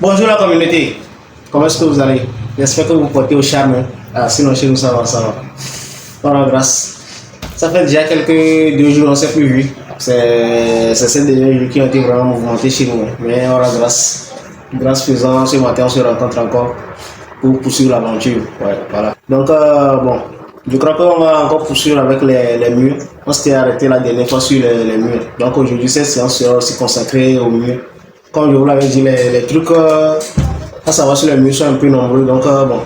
Bonjour la communauté, comment est-ce que vous allez? J'espère que vous portez au charme. Ah, sinon chez nous ça va, ça va. Par la grâce. Ça fait déjà quelques 2 jours, on ne s'est plus vu. C'est ces derniers jours qui ont été vraiment mouvementés chez nous. Mais on la grâce. Grâce faisant, ce matin on se rencontre encore pour poursuivre l'aventure. Ouais, voilà. Donc bon, je crois qu'on va encore poursuivre avec les murs. On s'était arrêté la dernière fois sur les murs. Donc aujourd'hui, cette séance sera aussi consacrée aux murs. Comme je vous l'avais dit, les trucs à savoir sur les murs sont un peu nombreux. Donc bon,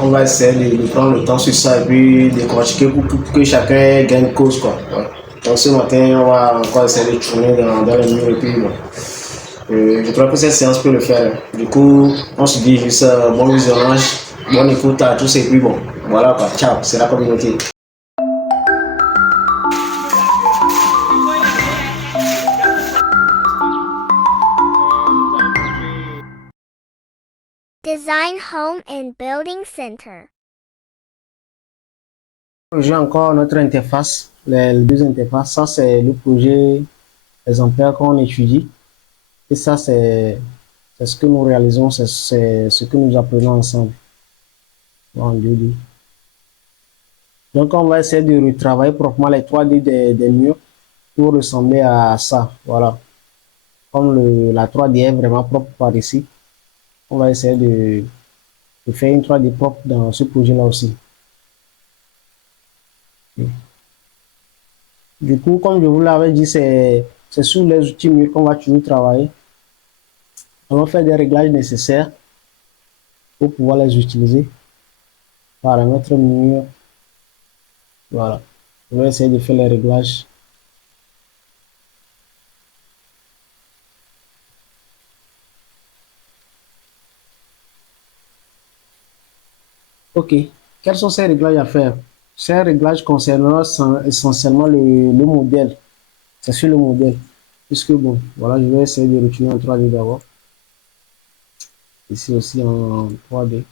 on va essayer de prendre le temps sur ça et puis de décortiquer pour que chacun gagne cause, quoi. Ouais. Donc ce matin, on va encore essayer de tourner dans les murs et puis bon. Je crois que cette séance peut le faire. Du coup, on se dit juste bon visionnage, bonne écoute à tous et puis bon, voilà quoi. Ciao, c'est la communauté. Design Home and Building Center. J'ai encore notre interface, les deux interfaces. Ça, c'est le projet exemplaire qu'on étudie. Et ça, c'est ce que nous réalisons, c'est ce que nous apprenons ensemble. Bon, donc, on va essayer de retravailler proprement les 3D des murs pour ressembler à ça. Voilà. Comme la 3D est vraiment propre par ici, on va essayer de faire une 3D propre dans ce projet-là aussi. Du coup, comme je vous l'avais dit, c'est sur les outils murs qu'on va toujours travailler. On va faire des réglages nécessaires pour pouvoir les utiliser. Paramètres mur. Voilà. On va essayer de faire les réglages. Ok. Quels sont ces réglages à faire? Ces réglages concernant essentiellement le modèle. C'est sur le modèle. Puisque bon, voilà, je vais essayer de retourner en 3D d'abord. Ici aussi en 3D.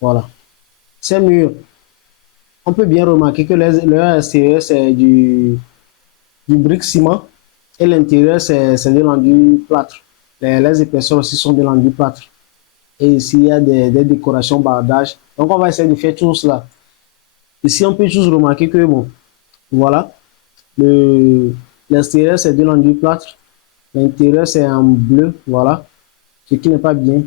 Voilà. Ces murs, on peut bien remarquer que leur extérieur c'est du brique ciment et l'intérieur c'est de l'enduit plâtre. Les épaisseurs aussi sont de l'enduit plâtre. Et ici il y a des décorations bardage. Donc on va essayer de faire tout cela. Ici on peut toujours remarquer que bon, voilà, l'extérieur c'est de l'enduit plâtre, l'intérieur c'est en bleu, voilà, ce qui n'est pas bien.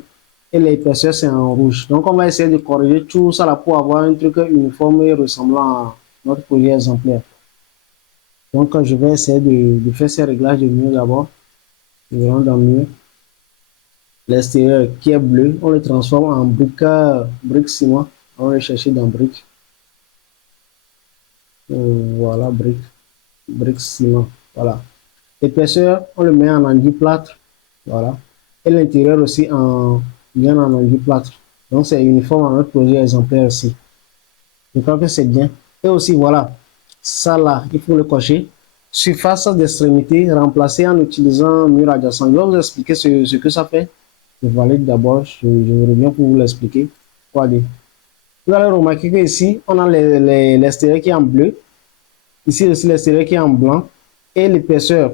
Et l'épaisseur c'est en rouge. Donc on va essayer de corriger tout ça là pour avoir un truc uniforme et ressemblant à notre projet exemplaire. Donc je vais essayer de faire ces réglages de mur d'abord. Je rentre dans le mur. L'extérieur qui est bleu, on le transforme en brique ciment. On va le chercher dans brique. Voilà, brique ciment. Voilà. L'épaisseur, on le met en enduit plâtre. Voilà. Et l'intérieur aussi bien en enduit plâtre. Donc c'est uniforme à notre projet exemplaire aussi. Je crois que c'est bien. Et aussi, voilà, ça là, il faut le cocher. Surface d'extrémité remplacée en utilisant un mur adjacent. Je vais vous expliquer ce que ça fait. Je valide d'abord, je reviens pour vous l'expliquer. Regardez. Vous allez remarquer que ici, on a l'extérieur qui est en bleu. Ici aussi, l'extérieur qui est en blanc. Et l'épaisseur.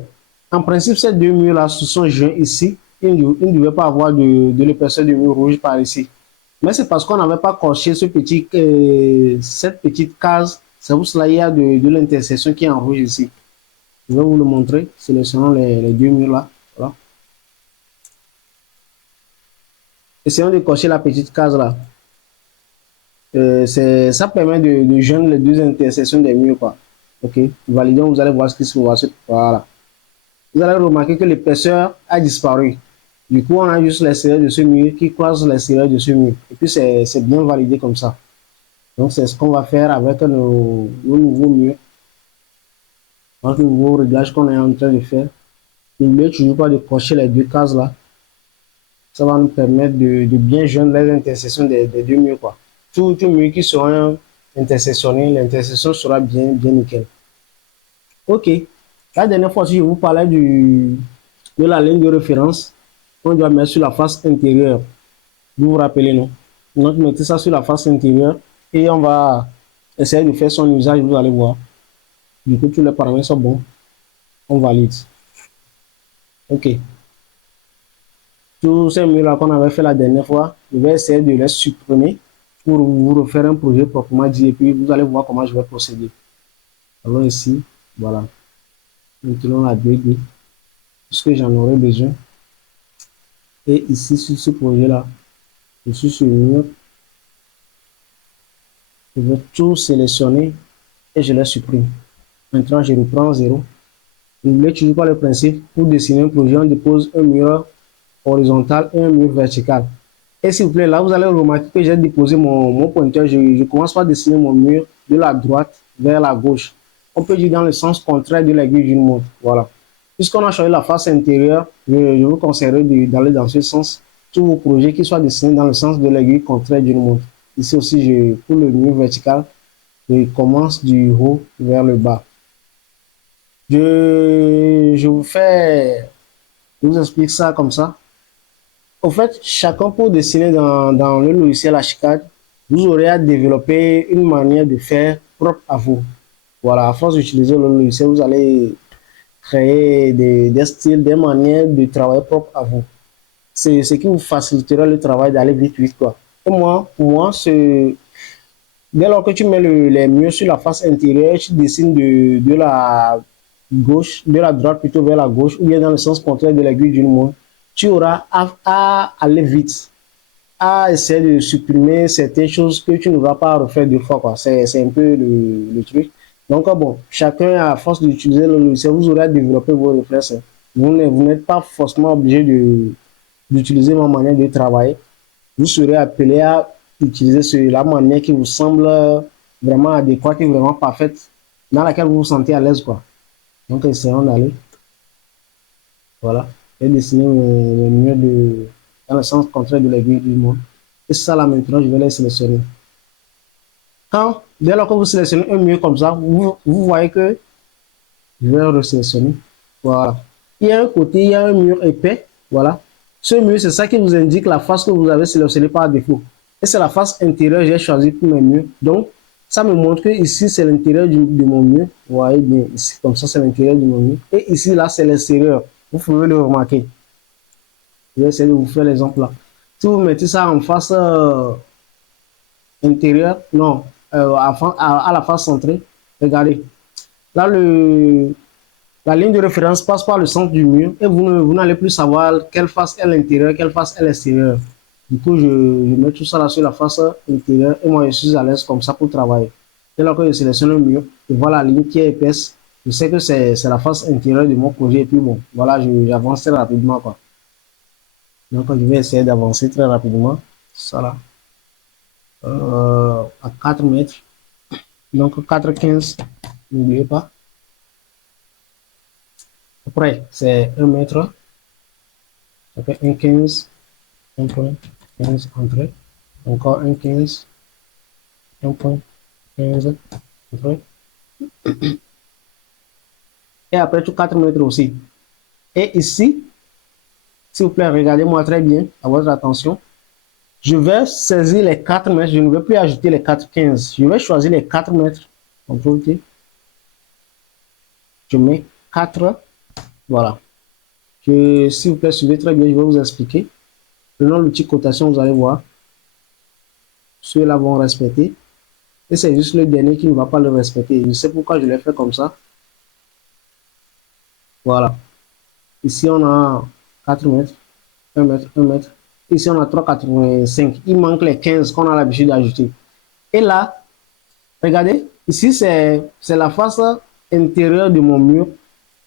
En principe, ces deux murs-là se sont joints ici. Il ne devait pas avoir de l'épaisseur du mur rouge par ici. Mais c'est parce qu'on n'avait pas coché cette petite case. C'est pour cela qu'il y a de l'intersection qui est en rouge ici. Je vais vous le montrer. Sélectionnons les deux murs là. Voilà. Essayons de cocher la petite case là. Ça permet de joindre les deux intersections des murs, quoi. Ok. Validons, vous allez voir ce qui se passe. Voilà. Vous allez remarquer que l'épaisseur a disparu. Du coup, on a juste l'extérieur de ce mur qui croise l'extérieur de ce mur. Et puis, c'est bien validé comme ça. Donc, c'est ce qu'on va faire avec nos nouveaux murs. Avec le nouveau réglage qu'on est en train de faire. N'oubliez toujours pas de cocher les deux cases là. Ça va nous permettre de bien joindre les intersections des deux murs, quoi. Tout mur qui sera intersectionné, l'intersection sera bien nickel. Ok. La dernière fois, si je vous parlais de la ligne de référence, on doit mettre sur la face intérieure. Vous vous rappelez, non? Donc, mettez ça sur la face intérieure et on va essayer de faire son usage, vous allez voir. Du coup, tous les paramètres sont bons. On valide. OK. Tous ces murs-là qu'on avait fait la dernière fois, je vais essayer de les supprimer pour vous refaire un projet proprement dit et puis vous allez voir comment je vais procéder. Alors ici, voilà. Maintenant la 2D, puisque j'en aurai besoin. Et ici, sur ce projet-là, je suis sur le mur, je vais tout sélectionner et je les supprime. Maintenant, je reprends 0. N'oubliez toujours pas le principe, pour dessiner un projet, on dépose un mur horizontal et un mur vertical. Et s'il vous plaît, là, vous allez remarquer que j'ai déposé mon pointeur. Je commence par dessiner mon mur de la droite vers la gauche. On peut dire dans le sens contraire de l'aiguille d'une montre. Voilà. Puisqu'on a choisi la face intérieure, je vous conseillerais d'aller dans ce sens. Tous vos projets qui soient dessinés dans le sens de l'aiguille contraire d'une montre. Ici aussi, pour le mur vertical, je commence du haut vers le bas. Je vous explique ça comme ça. Au fait, chacun pour dessiner dans le logiciel Archicad, vous aurez à développer une manière de faire propre à vous. Voilà, à force d'utiliser le logiciel, vous allez créer des styles, des manières de travailler propre à vous. C'est ce qui vous facilitera le travail d'aller vite, vite, quoi. Et moi, pour moi, dès lors que tu mets les murs sur la face intérieure, tu dessines de la gauche, de la droite plutôt vers la gauche, ou bien dans le sens contraire de l'aiguille d'une montre, tu auras à aller vite, à essayer de supprimer certaines choses que tu ne vas pas refaire deux fois, quoi. C'est un peu le truc. Donc, bon, chacun, à force d'utiliser le logiciel, vous aurez à développer vos réflexes. Vous n'êtes pas forcément obligé d'utiliser ma manière de travailler. Vous serez appelé à utiliser la manière qui vous semble vraiment adéquate et vraiment parfaite, dans laquelle vous vous sentez à l'aise, quoi. Donc, essayons d'aller. Voilà. Et dessiner le mur dans le sens contraire de l'aiguille du monde. Et ça, là, maintenant, je vais les sélectionner. Dès lors que vous sélectionnez un mur comme ça, vous voyez que je vais resélectionner. Voilà. Il y a un côté, il y a un mur épais. Voilà. Ce mur, c'est ça qui vous indique la face que vous avez sélectionnée par défaut. Et c'est la face intérieure que j'ai choisie pour mes murs. Donc, ça me montre que ici, c'est l'intérieur de mon mur. Vous voyez bien, ici, comme ça, c'est l'intérieur de mon mur. Et ici, là, c'est l'extérieur. Vous pouvez le remarquer. Je vais essayer de vous faire l'exemple là. Si vous mettez ça en face intérieure, non, à la face centrée, regardez. Là, la ligne de référence passe par le centre du mur et vous n'allez plus savoir quelle face est l'intérieur, quelle face est l'extérieur. Du coup, je mets tout ça là sur la face intérieure et moi, je suis à l'aise comme ça pour travailler. Dès lors que je sélectionne le mur, je vois la ligne qui est épaisse. Je sais que c'est la face intérieure de mon projet et puis bon, voilà, j'avance très rapidement, quoi. Donc, je vais essayer d'avancer très rapidement. Ça là. À 4 mètres. Donc, 4,15. N'oubliez pas. Après, c'est 1 mètre. Ça fait 1,15. 1,15 entrée. Encore 1,15. 1,15 entrée. Et après, tout 4 mètres aussi. Et ici, s'il vous plaît, regardez-moi très bien, à votre attention. Je vais saisir les 4 mètres, je ne vais plus ajouter les 4,15. Je vais choisir les 4 mètres. CTRL-T. Je mets 4. Voilà. S'il vous plaît, suivez très bien, je vais vous expliquer. Prenons l'outil cotation, vous allez voir. Ceux-là vont respecter. Et c'est juste le dernier qui ne va pas le respecter. Je sais pourquoi je l'ai fait comme ça. Voilà. Ici, on a 4 mètres, 1 mètre, 1 mètre. Ici, on a 3,85. Il manque les 15 qu'on a l'habitude d'ajouter. Et là, regardez, ici, c'est la face intérieure de mon mur.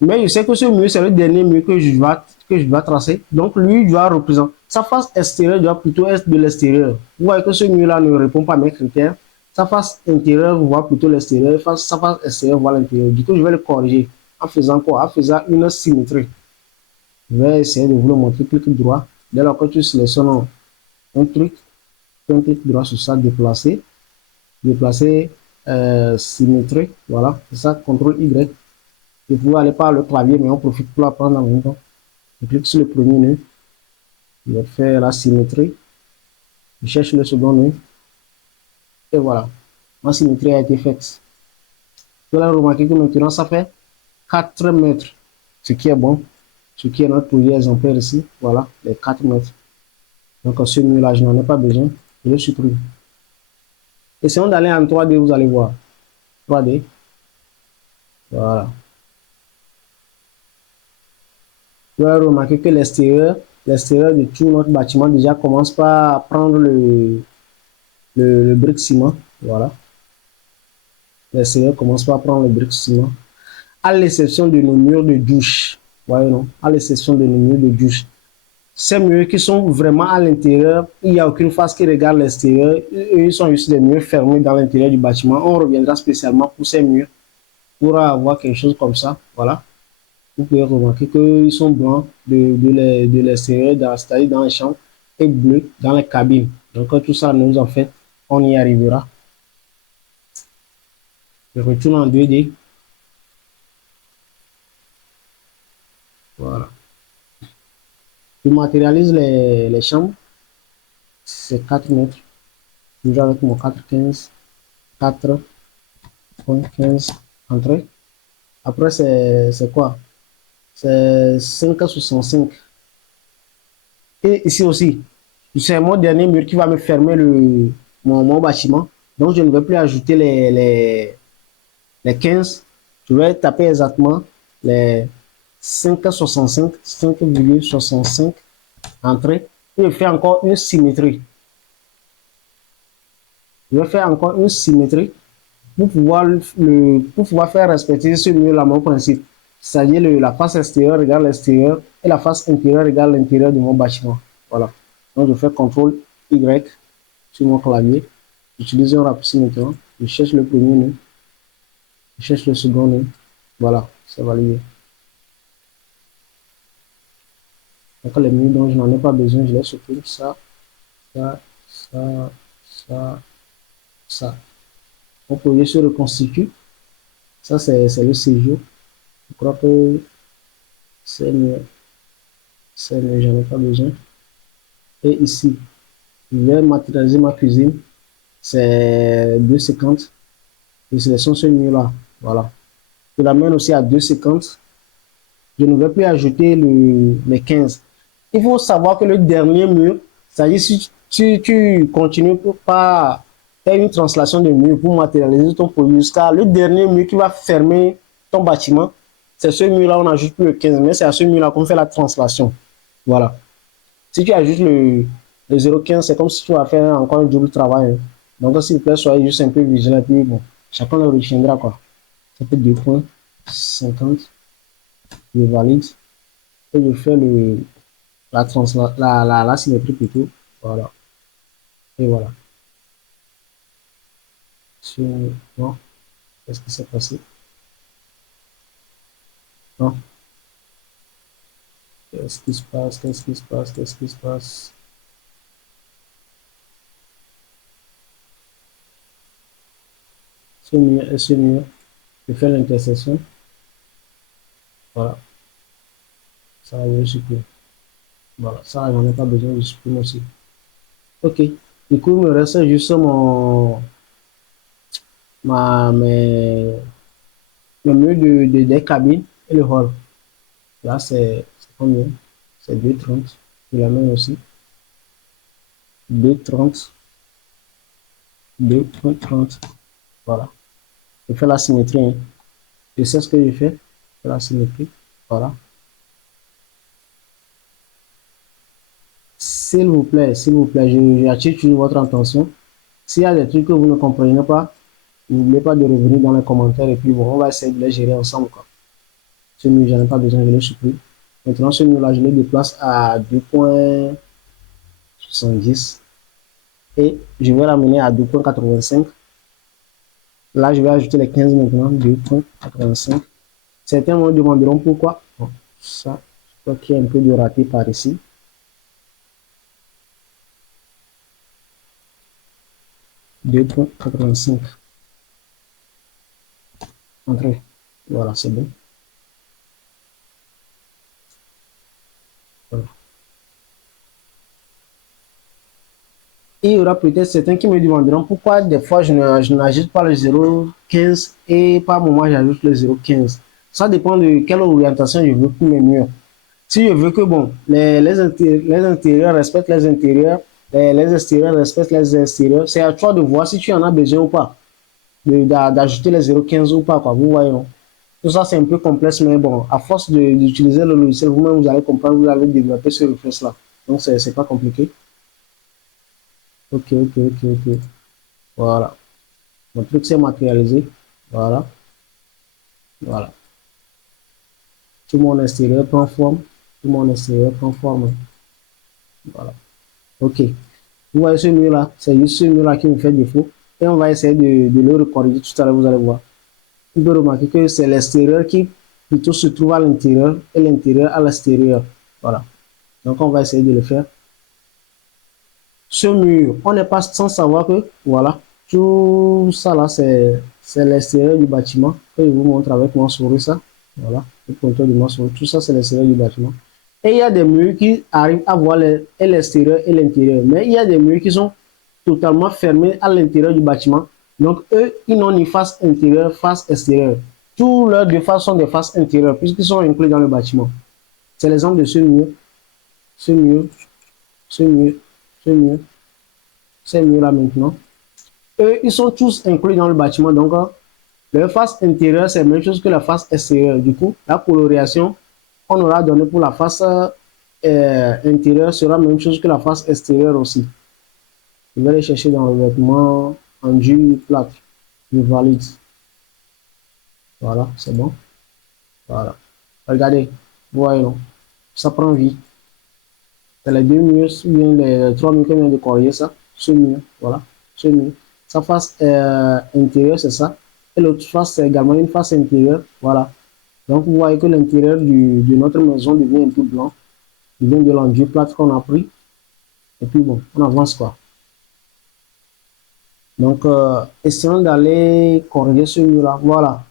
Mais je sais que ce mur, c'est le dernier mur que je dois tracer. Donc, lui doit représenter. Sa face extérieure doit plutôt être de l'extérieur. Vous voyez que ce mur-là ne répond pas à mes critères. Sa face intérieure voit plutôt l'extérieur. Sa face extérieure voit l'intérieur. Du coup, je vais le corriger. En faisant quoi? En faisant une symétrie. Je vais essayer de vous le montrer. Clic droit. Dès lors que tu sélectionnes un truc, un clic droit sur ça, déplacer. Déplacer symétrie. Voilà. C'est ça, CTRL Y. Et vous aller par le clavier, mais on profite pour l'apprendre en même temps. Je clique sur le premier nœud. Je vais faire la symétrie. Je cherche le second nœud. Et voilà. Ma symétrie a été faite. Vous allez remarquer que maintenant, ça fait 4 mètres. ce qui est bon, ce qui est notre produit exemplaire ici. Voilà, les 4 mètres. Donc, ce mur-là, je n'en ai pas besoin. Je le supprime. Essayons d'aller en 3D, vous allez voir. 3D. Voilà. Vous allez remarquer que l'extérieur de tout notre bâtiment déjà commence par prendre le brick ciment. Voilà. L'extérieur commence par prendre le brick ciment. À l'exception de nos murs de douche. Voyez, non? À l'exception de nos murs de douche. Ces murs qui sont vraiment à l'intérieur, il n'y a aucune face qui regarde l'extérieur. Ils sont juste des murs fermés dans l'intérieur du bâtiment. On reviendra spécialement pour ces murs pour avoir quelque chose comme ça. Voilà. Vous pouvez remarquer qu'ils sont blancs de l'extérieur, c'est-à-dire dans les chambres, et bleus dans les cabines. Donc, tout ça, nous, en fait, on y arrivera. Je retourne en 2D. Voilà. Je matérialise les chambres. C'est 4 mètres. Toujours avec mon 4,15. 4,15 entrée. Après, c'est quoi? C'est 5,65. Et ici aussi, c'est mon dernier mur qui va me fermer mon bâtiment. Donc, je ne vais plus ajouter les 15. Je vais taper exactement les 5,65, 5,65 entrées. Et je fais encore une symétrie. Je vais faire encore une symétrie pour pouvoir faire respecter ce mur-là, mon principe. C'est-à-dire la face extérieure regarde l'extérieur et la face intérieure regarde l'intérieur de mon bâtiment. Voilà. Donc, je fais CTRL Y sur mon clavier. J'utilise un raccourci maintenant. Je cherche le premier nœud. Je cherche le second nœud. Voilà, c'est validé. Donc, les murs dont je n'en ai pas besoin, je les supprime. Ça, ça, ça, ça, ça. Mon projet se reconstitue. Ça, c'est le séjour. Je crois que c'est mieux. C'est mieux, j'en ai pas besoin. Et ici, je vais matérialiser ma cuisine. C'est 2,50. Je sélectionne ce mur-là. Voilà. Je l'amène aussi à 2,50. Je ne vais plus ajouter les 15. Il faut savoir que le dernier mur, c'est-à-dire si tu continues par faire une translation de mur pour matérialiser ton produit jusqu'à le dernier mur qui va fermer ton bâtiment, c'est ce mur-là, on n'ajoute plus le 15, mais c'est à ce mur-là qu'on fait la translation. Voilà. Si tu ajoutes le 0,15, c'est comme si tu vas faire encore un double travail. Hein. Donc, s'il vous plaît, soyez juste un peu vigilant. Puis, bon, chacun le retiendra, quoi. Ça fait 2,50. Je valide. Et je fais la symétrie plutôt. Voilà. Et voilà. Non. Qu'est-ce qui s'est passé? Non. Qu'est-ce qui se passe? Qu'est-ce qui se passe? Qu'est-ce qui se passe? C'est mieux, c'est mieux. Je fais l'intersection. Voilà. Ça, je supprime. Voilà. Ça, j'en ai pas besoin, je supprime aussi. Ok. Du coup, il me reste juste le mur des cabines et le hall. Là, c'est combien? C'est 2,30. Je la mets aussi. 2,30. 2,30. Voilà. Je fais la symétrie. Hein. Je sais ce que je fais. Je fais la symétrie. Voilà. S'il vous plaît, j'attire toujours votre attention. S'il y a des trucs que vous ne comprenez pas, n'oubliez pas de revenir dans les commentaires et puis bon, on va essayer de les gérer ensemble. Quoi. Ce mur, je n'ai pas besoin, de le supprimer. Maintenant, ce mur-là, je le déplace à 2,70 et je vais l'amener à 2,85. Là, je vais ajouter les 15 maintenant, 2,85. Certains me demanderont pourquoi. Bon, ça, je crois qu'il y a un peu de raté par ici. $2,85. Entrée. Voilà, c'est bon. Voilà. Et il y aura peut-être certains qui me demanderont pourquoi des fois je n'ajoute pas le 0,15 et par moment j'ajoute le 0,15. Ça dépend de quelle orientation je veux pour mes murs. Si je veux que bon, les intérieurs respectent les intérieurs, les extérieurs respectent les extérieurs, c'est à toi de voir si tu en as besoin ou pas, d'ajouter les 0,15 ou pas, quoi, vous voyez, non? Tout ça, c'est un peu complexe, mais bon, à force d'utiliser le logiciel, vous-même, vous allez comprendre, vous allez développer ce réflexe-là. Donc, c'est pas compliqué. Ok, ok, ok, ok. Voilà. Mon truc s'est matérialisé. Voilà. Voilà. Tout mon extérieur prend forme. Tout mon extérieur prend forme. Voilà. Ok. Vous voyez ce mur-là? C'est juste ce mur-là qui me fait défaut. Et on va essayer de le recorriger tout à l'heure, vous allez voir. Vous pouvez remarquer que c'est l'extérieur qui plutôt se trouve à l'intérieur et l'intérieur à l'extérieur. Voilà. Donc, on va essayer de le faire. Ce mur, on n'est pas sans savoir que, voilà, tout ça là, c'est l'extérieur du bâtiment. Que je vous montre avec mon souris ça. Voilà, le pointeur de ma souris. Tout ça, c'est l'extérieur du bâtiment. Et il y a des murs qui arrivent à voir l'extérieur et l'intérieur. Mais il y a des murs qui sont totalement fermés à l'intérieur du bâtiment. Donc, eux, ils n'ont ni face intérieure, face extérieure. Tous leurs deux faces sont des faces intérieures, puisqu'ils sont inclus dans le bâtiment. C'est l'exemple de ce mur, ce mur, ce mur, ce mur, ces murs-là maintenant. Eux, ils sont tous inclus dans le bâtiment. Donc, leur face intérieure, c'est la même chose que la face extérieure. Du coup, la colorisation qu'on aura donné pour la face intérieure sera la même chose que la face extérieure aussi. Je vais aller chercher dans le vêtement en du plâtre. Je valide. Voilà, c'est bon. Voilà. Regardez, vous voyez, non? Ça prend vie. C'est les deux murs, ou bien les trois murs qu'on vient de corriger ça. Ce mur, voilà, ce mur. Sa face intérieure, c'est ça. Et l'autre face, c'est également une face intérieure. Voilà. Donc, vous voyez que l'intérieur de notre maison devient un peu blanc. Il vient de l'enduit plâtre qu'on a pris. Et puis, bon, on avance quoi. Donc, essayons d'aller corriger ce mur-là. Voilà.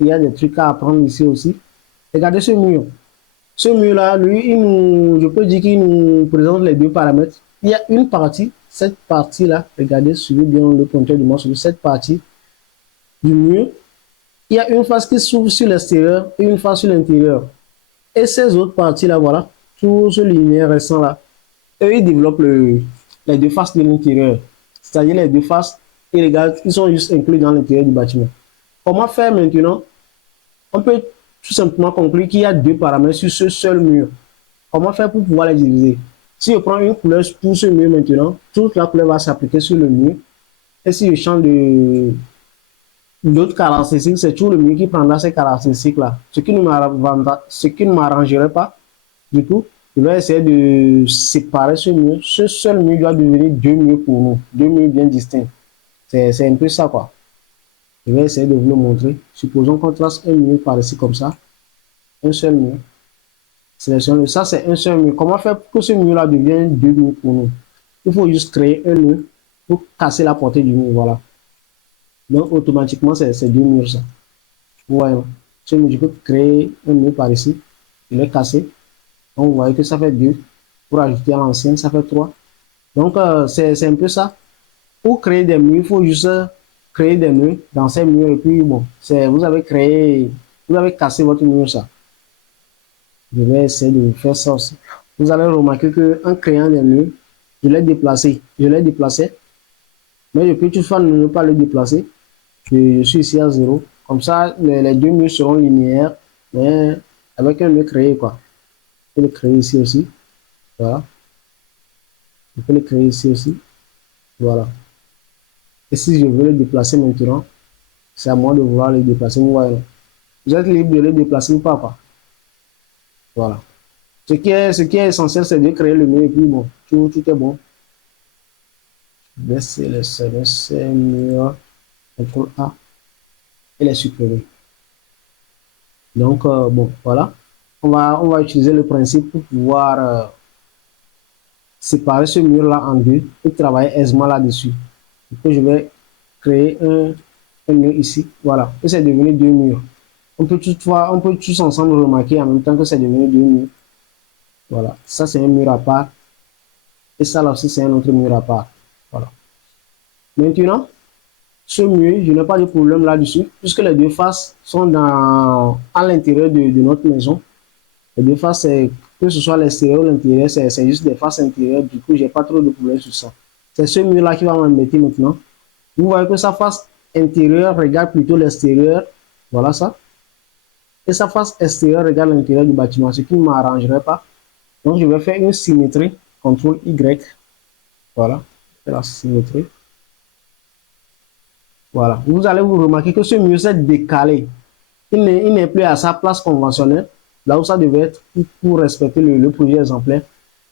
Il y a des trucs à apprendre ici aussi. Regardez ce mur. Ce mur-là, lui, je peux dire qu'il nous présente les deux paramètres. Il y a une partie, cette partie-là, regardez, suivez bien le pointeur du sur cette partie du mur. Il y a une face qui s'ouvre sur l'extérieur et une face sur l'intérieur. Et ces autres parties-là, voilà, tout ce linéaire restant-là, eux, ils développent les deux faces de l'intérieur. C'est-à-dire les deux faces, et regarde, ils sont juste inclus dans l'intérieur du bâtiment. Comment faire maintenant? On peut tout simplement conclure qu'il y a deux paramètres sur ce seul mur. Comment faire pour pouvoir les diviser? Si je prends une couleur pour ce mur maintenant, toute la couleur va s'appliquer sur le mur. Et si je change d'autres caractéristiques, c'est toujours le mur qui prendra ces caractéristiques-là. Ce qui ne m'arrangerait pas. Du coup, je vais essayer de séparer ce mur. Ce seul mur doit devenir deux murs pour nous. Deux murs bien distincts. C'est un peu ça, quoi. Je vais essayer de vous le montrer. Supposons qu'on trace un mur par ici comme ça. Un seul mur. Sélectionne-le. Ça, c'est un seul mur. Comment faire pour que ce mur-là devienne deux murs pour nous? Il faut juste créer un mur pour casser la portée du mur. Voilà. Donc, automatiquement, c'est deux murs, ça. Vous voyez, ce mur, je peux créer un mur par ici. Je l'ai cassé. Donc, vous voyez que ça fait deux. Pour ajouter à l'ancien, ça fait trois. Donc, c'est un peu ça. Pour créer des murs, il faut juste créer des murs dans ces murs. Et puis, bon, vous avez cassé votre mur, ça. Je vais essayer de faire ça aussi. Vous allez remarquer qu'en créant des murs, je l'ai déplacé. Je l'ai déplacé. Mais je peux toutefois ne pas le déplacer. Je suis ici à 0. Comme ça, les deux murs seront linéaires, mais avec un mur créé, quoi. Je peux le créer ici aussi. Voilà. Je peux le créer ici aussi. Voilà. Et si je veux le déplacer maintenant, c'est à moi de vouloir le déplacer. Vous voyez. Vous êtes libre de le déplacer ou pas, quoi. Voilà. Ce qui est essentiel, c'est de créer le mur et puis bon, tout est bon. Je vais sélectionner ces murs, CTRL A et les supprimer. Donc, bon, voilà. On va utiliser le principe pour pouvoir séparer ce mur-là en deux et travailler aisément là-dessus. Je vais créer un mur ici. Voilà. Et c'est devenu deux murs. On peut tous ensemble remarquer en même temps que c'est devenu deux murs. Voilà. Ça, c'est un mur à part. Et ça, là aussi, c'est un autre mur à part. Voilà. Maintenant, Ce mur, je n'ai pas de problème là-dessus, puisque les deux faces sont à l'intérieur de notre maison. Les deux faces, que ce soit l'extérieur ou l'intérieur, c'est juste des faces intérieures. Du coup, j'ai pas trop de problème sur ça. C'est ce mur-là qui va m'embêter maintenant. Vous voyez que sa face intérieure regarde plutôt l'extérieur. Voilà ça. Et sa face extérieure regarde l'intérieur du bâtiment, ce qui ne m'arrangerait pas. Donc, je vais faire une symétrie. CTRL Y. Voilà. C'est la symétrie. Voilà. Vous allez vous remarquer que ce mur s'est décalé. Il n'est plus à sa place conventionnelle, là où ça devait être pour respecter le projet exemplaire.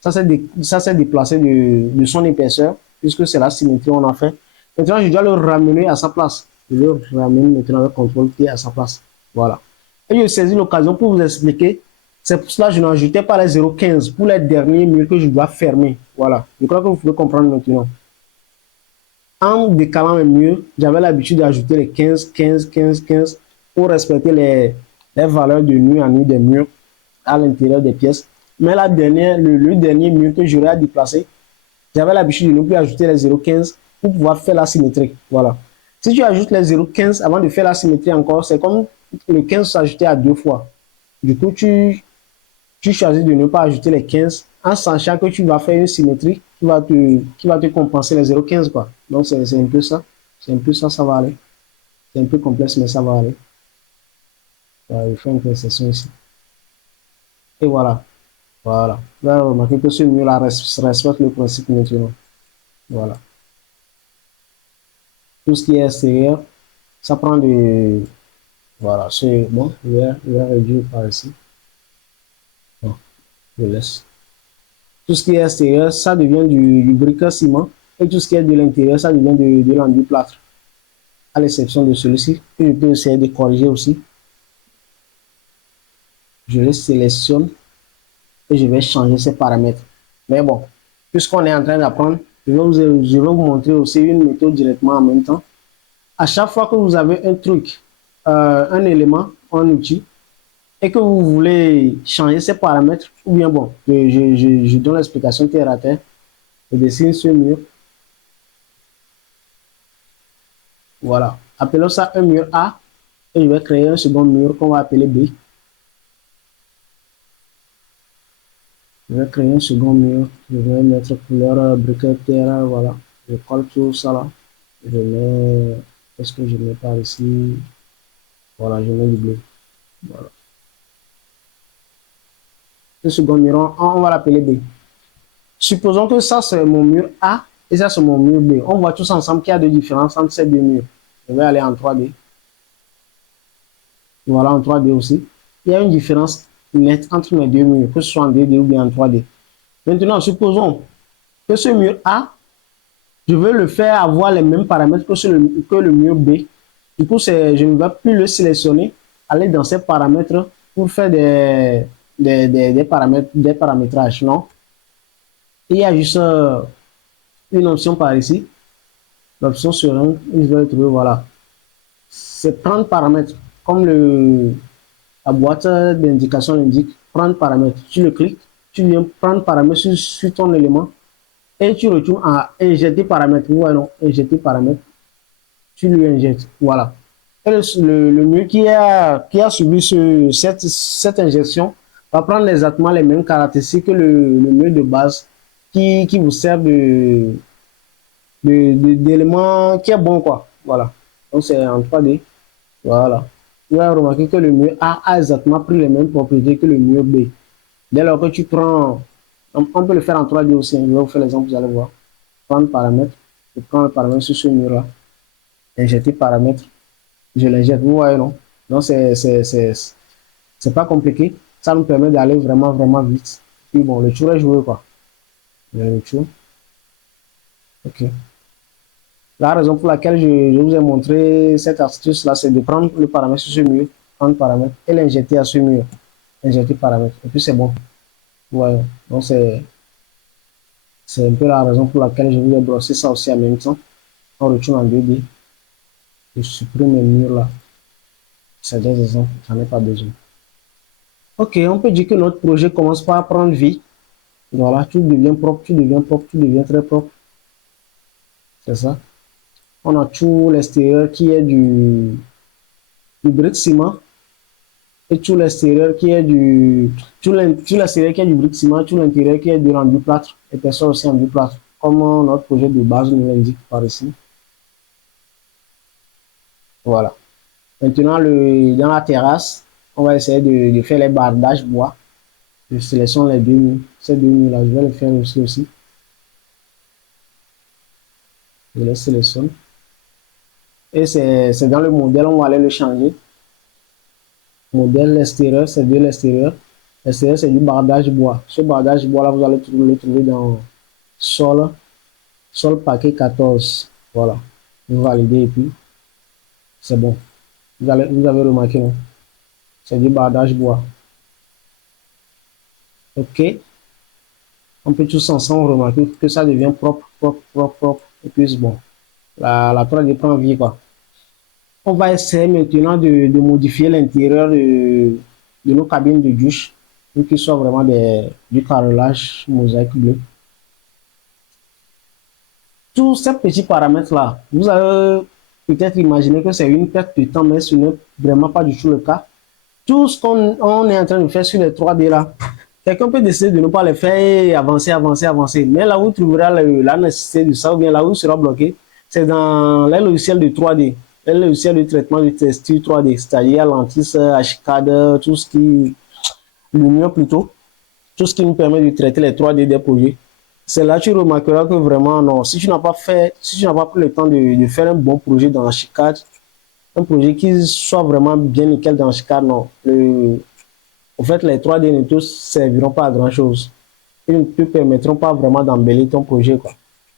Ça s'est déplacé de son épaisseur, puisque c'est la symétrie qu'on a fait. Maintenant, je dois le ramener à sa place. Je le ramène maintenant avec CTRL T à sa place. Voilà. Et je saisis l'occasion pour vous expliquer. C'est pour cela que je n'ajoutais pas les 0,15 pour les derniers murs que je dois fermer. Voilà. Je crois que vous pouvez comprendre maintenant. En décalant mes murs, j'avais l'habitude d'ajouter les 15, 15, 15, 15 pour respecter les valeurs de nu en nu des murs à l'intérieur des pièces. Mais le dernier mur que j'aurais à déplacer, j'avais l'habitude de ne plus ajouter les 0,15 pour pouvoir faire la symétrie. Voilà. Si tu ajoutes les 0,15 avant de faire la symétrie encore, c'est comme le 15 s'ajouter à deux fois. Du coup, tu choisis de ne pas ajouter les 15 en sachant que tu vas faire une symétrie qui va te compenser les 0,15 quoi. Donc c'est un peu ça. C'est un peu ça, ça va aller. C'est un peu complexe, mais ça va aller. Je fais une précision ici. Et voilà. Voilà. Là, remarquez que ce mur-là respecte le principe maintenant. Voilà. Tout ce qui est extérieur, ça prend de. Voilà. C'est bon. Je vais réduire par ici. Bon, je laisse. Tout ce qui est extérieur, ça devient du briquet ciment. Et tout ce qui est de l'intérieur, ça devient de l'enduit plâtre. À l'exception de celui-ci, que je peux essayer de corriger aussi. Je le sélectionne et je vais changer ces paramètres. Mais bon, puisqu'on est en train d'apprendre, je vais vous montrer aussi une méthode directement en même temps. À chaque fois que vous avez un truc, un élément, un outil, et que vous voulez changer ces paramètres, ou bien bon, je donne l'explication terre à terre, je dessine ce mur. Voilà. Appelons ça un mur A, et je vais créer un second mur qu'on va appeler B. Je vais créer un second mur. Je vais mettre couleur briquet terre. Voilà. Je colle tout ça là. Je mets. Qu'est-ce que je mets par ici? Voilà, je mets du bleu. Voilà. Le second mur, on va l'appeler B. Supposons que ça c'est mon mur A et ça c'est mon mur B. On voit tous ensemble qu'il y a des différences entre ces deux murs. Je vais aller en 3D. Voilà, en 3D aussi. Il y a une différence nette entre mes deux murs, que ce soit en 2D ou bien en 3D. Maintenant, supposons que ce mur A, je veux le faire avoir les mêmes paramètres que le mur B. Du coup, je ne vais plus le sélectionner, aller dans ces paramètres pour faire des paramétrages. Non. Il y a juste une option par ici. L'option sur un, je vais le trouver, voilà. C'est prendre paramètres. Comme la boîte d'indication l'indique, prendre paramètres. Tu le cliques, tu viens prendre paramètres sur ton élément et tu retournes à injecter paramètres. Ouais, non, injecter paramètres. Tu lui injectes. Voilà. Et le mur qui a subi cette injection va prendre exactement les mêmes caractéristiques que le mur de base qui vous sert d'élément qui est bon, quoi. Voilà. Donc, c'est en 3D. Voilà. Vous allez remarquer que le mur A exactement pris les mêmes propriétés que le mur B. Dès lors que tu prends, on peut le faire en 3D aussi. Je vais vous faire l'exemple, vous allez voir. Prendre paramètre. Je prends le paramètre sur ce mur-là. Injecter paramètre. Je l'injecte. Vous voyez, non? Donc, c'est pas compliqué. Ça nous permet d'aller vraiment, vraiment vite. Puis bon, le tour est joué, quoi. Le tour. OK. La raison pour laquelle je vous ai montré cette astuce-là, c'est de prendre le paramètre sur ce mur, prendre paramètre et l'injecter à ce mur. Injecter paramètre. Et puis c'est bon. Ouais. Donc c'est un peu la raison pour laquelle je vous ai brossé ça aussi en même temps. On retourne en 2D. Je supprime les murs là. C'est des exemples, j'en ai pas besoin. Ok, on peut dire que notre projet commence par prendre vie. Voilà, tout devient propre, tout devient propre, tout devient très propre. C'est ça. On a tout l'extérieur qui est du brique ciment et tout l'extérieur qui est tout l'extérieur qui est du brique ciment, tout l'intérieur qui est du rendu plâtre et personne aussi en du plâtre, comme notre projet de base nous l'indique par ici. Voilà. Maintenant, dans la terrasse, on va essayer de faire les bardages bois. Je sélectionne les deux murs. Ces deux murs-là, je vais les faire aussi. Je les sélectionne. Et c'est dans le modèle, on va aller le changer. Modèle extérieur, c'est de l'extérieur. L'extérieur, c'est du bardage bois. Ce bardage bois-là, vous allez le trouver dans sol paquet 14. Voilà. Vous validez et puis c'est bon. Vous avez remarqué, non? C'est du bardage bois. OK. On peut tous ensemble remarquer que ça devient propre, propre, propre, propre. Et puis bon, la toile prend vie, quoi. On va essayer maintenant de modifier l'intérieur de nos cabines de douche pour qu'il soit vraiment du carrelage mosaïque bleu. Tous ces petits paramètres-là, vous avez peut-être imaginé que c'est une perte de temps, mais ce n'est vraiment pas du tout le cas. Tout ce qu'on est en train de faire sur les 3D là, quelqu'un peut décider de ne pas les faire et avancer, avancer, avancer. Mais là où il trouvera la nécessité de ça, ou bien là où il sera bloqué, c'est dans les logiciels de 3D, les logiciels de traitement de texture 3D, c'est-à-dire Lantis, Hcad, tout ce qui, Lumière plutôt, tout ce qui nous permet de traiter les 3D des projets. C'est là que tu remarqueras que vraiment, non, si tu n'as pas pris le temps de faire un bon projet dans Hcad, un projet qui soit vraiment bien nickel dans Hcad, non, en fait, les 3D ne te serviront pas à grand chose. Ils ne te permettront pas vraiment d'embellir ton projet, quoi.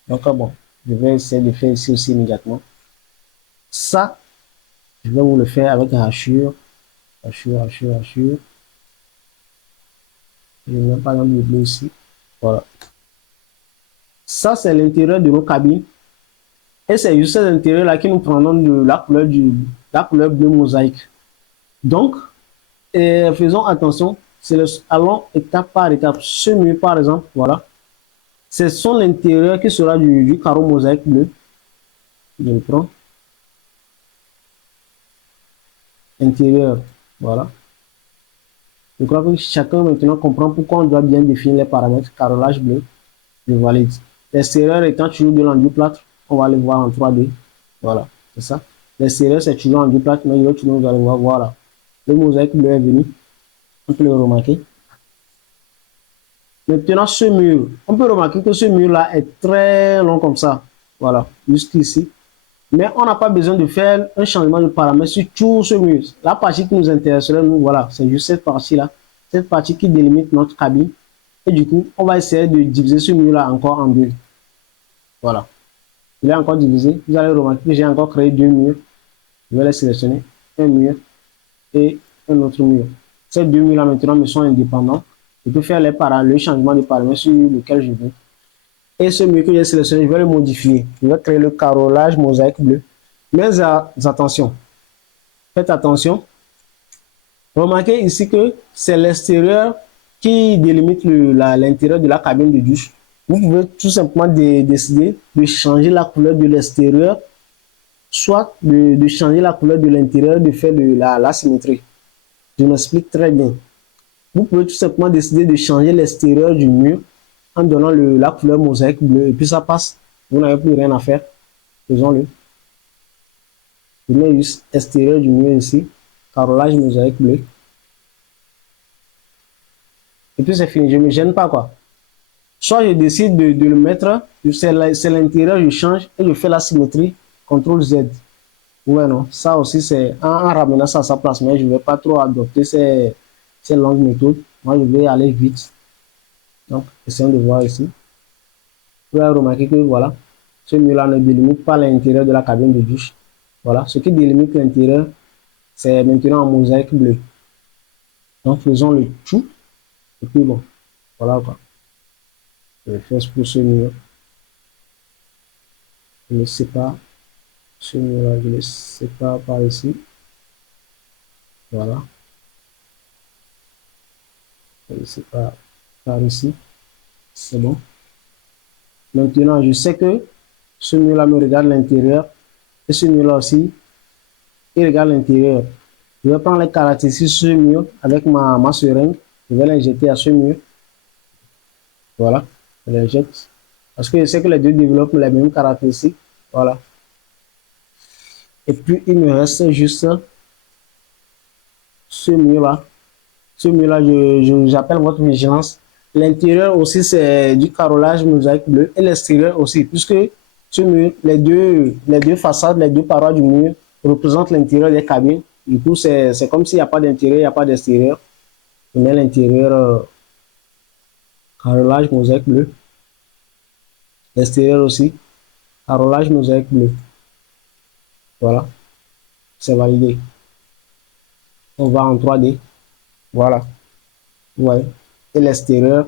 Donc, bon, je vais essayer de faire ici aussi immédiatement. Ça, je vais vous le faire avec un hachure. Hachure. Je vais même pas dans le bleu ici. Voilà. Ça, c'est l'intérieur de nos cabines. Et c'est juste cet intérieur-là qui nous prendront de la couleur bleu mosaïque. Donc, faisons attention. Allons étape par étape. Ce mur, par exemple, voilà. C'est son intérieur qui sera du carreau mosaïque bleu. Je le prends. Intérieur, voilà. Je crois que chacun maintenant comprend pourquoi on doit bien définir les paramètres. Carrelage bleu, je valide. L'extérieur étant toujours de l'enduit plâtre, on va le voir en 3D. Voilà, c'est ça. L'extérieur, c'est toujours en enduit plâtre, mais l'autre, vous allez voir, voilà. Le mosaïque bleu est venu. On peut le remarquer. Maintenant, ce mur, on peut remarquer que ce mur-là est très long comme ça. Voilà, jusqu'ici. Mais on n'a pas besoin de faire un changement de paramètre sur tout ce mur. La partie qui nous intéresserait, nous, voilà, c'est juste cette partie-là. Cette partie qui délimite notre cabine. Et du coup, on va essayer de diviser ce mur-là encore en deux. Voilà. Je l'ai encore divisé. Vous allez remarquer que j'ai encore créé deux murs. Je vais les sélectionner. Un mur et un autre mur. Ces deux murs-là, maintenant, me sont indépendants. Je peux faire le changement de paramètres sur lequel je veux. Et ce mur que j'ai sélectionné, je vais le modifier. Je vais créer le carrelage mosaïque bleu. Mais attention, faites attention. Remarquez ici que c'est l'extérieur qui délimite l'intérieur de la cabine de douche. Vous pouvez tout simplement décider de changer la couleur de l'extérieur, soit de changer la couleur de l'intérieur, de faire la symétrie. Je m'explique très bien. Vous pouvez tout simplement décider de changer l'extérieur du mur en donnant la couleur mosaïque bleue et puis ça passe. Vous n'avez plus rien à faire. Faisons-le. Je mets juste extérieur du mur ici. Carrelage mosaïque bleu. Et puis c'est fini. Je ne me gêne pas quoi. Soit je décide de le mettre, c'est l'intérieur, je change et je fais la symétrie. CTRL Z. Ouais, non. Ça aussi, c'est en ramenant ça à sa place. Mais je ne vais pas trop adopter ces longues méthodes. Moi, je vais aller vite. Donc, essayons de voir ici. Vous allez remarquer que voilà, ce mur-là ne délimite pas l'intérieur de la cabine de douche. Voilà, ce qui délimite l'intérieur, c'est maintenant en mosaïque bleu. Donc, faisons le tout. Et puis bon, voilà quoi. Je vais faire pour ce mur. Je le sépare. Ce mur-là, je le sépare par ici. Voilà. Je le sépare par ici. C'est bon. Maintenant, je sais que ce mur-là me regarde l'intérieur. Et ce mur-là aussi, il regarde l'intérieur. Je vais prendre les caractéristiques sur ce mur avec ma seringue. Je vais l'injecter à ce mur. Voilà, je l'injecte. Parce que je sais que les deux développent les mêmes caractéristiques. Voilà. Et puis, il me reste juste ce mur-là. Ce mur-là, j'appelle votre vigilance. L'intérieur aussi, c'est du carrelage mosaïque bleu et l'extérieur aussi, puisque ce mur, les deux façades, les deux parois du mur représentent l'intérieur des cabines. Du coup, c'est comme s'il n'y a pas d'intérieur, il n'y a pas d'extérieur. Je mets l'intérieur carrelage mosaïque bleu. L'extérieur aussi, carrelage mosaïque bleu. Voilà, c'est validé. On va en 3D. Voilà, ouais. Et l'extérieur,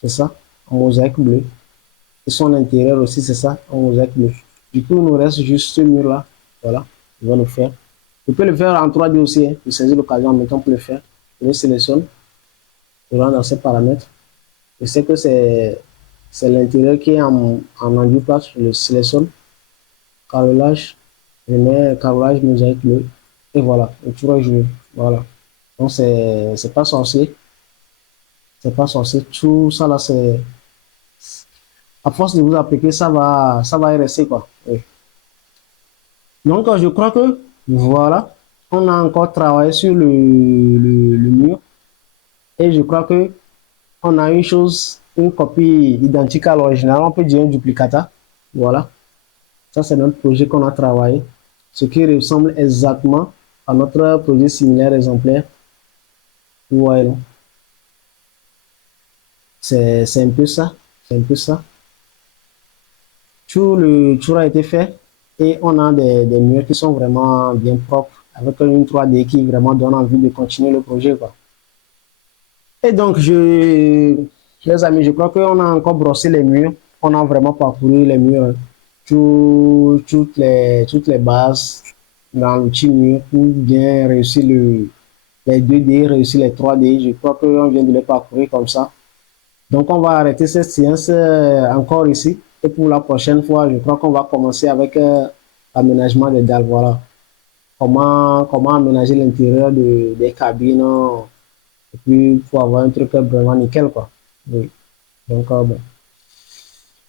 c'est ça, en mosaïque bleu. Et son intérieur aussi, c'est ça, en mosaïque bleu. Du coup, il nous reste juste ce mur-là. Voilà, je vais le faire. Je peux le faire en 3D aussi, hein. Je saisis l'occasion en même temps pour le faire. Je le sélectionne. Je rentre dans ces paramètres. Je sais que c'est l'intérieur qui est en enduit plate. Je le sélectionne. Carrelage. Je mets carrelage mosaïque bleu. Et voilà, le tour est joué. Voilà. Donc, c'est pas sorcier. C'est pas sorcier. Tout ça là, c'est. À force de vous appliquer, ça va y rester, quoi. Oui. Donc, je crois que, voilà, on a encore travaillé sur le mur. Et je crois que on a une chose, une copie identique à l'original. On peut dire un duplicata. Voilà. Ça, c'est notre projet qu'on a travaillé. Ce qui ressemble exactement à notre projet similaire exemplaire. Ouais, c'est un peu ça. C'est un peu ça. Tout tour a été fait et on a des murs qui sont vraiment bien propres avec une 3D qui vraiment donne envie de continuer le projet, quoi. Et donc, les amis, je crois qu'on a encore brossé les murs. On a vraiment parcouru les murs, hein. Toutes les bases dans l'outil mur pour bien réussir les 2D, réussir les 3D. Je crois qu'on vient de les parcourir comme ça. Donc, on va arrêter cette séance encore ici. Et pour la prochaine fois, je crois qu'on va commencer avec l'aménagement des dalles. Voilà. Comment aménager l'intérieur des cabines. Et puis, il faut avoir un truc vraiment nickel, quoi. Oui. Donc, bon.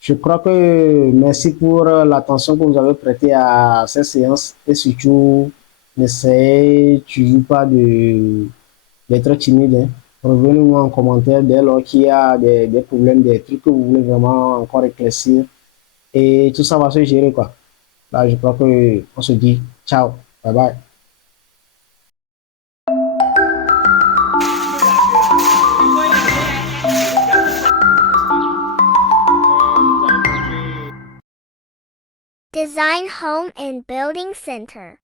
Je crois que merci pour l'attention que vous avez prêtée à cette séance. Et surtout, n'essayez toujours pas d'être timide, hein. Revenez-nous en commentaire dès lors qu'il y a des problèmes, des trucs que vous voulez vraiment encore éclaircir. Et tout ça va se gérer, quoi. Là, je crois que on se dit ciao, bye bye. Design Home and Building Center.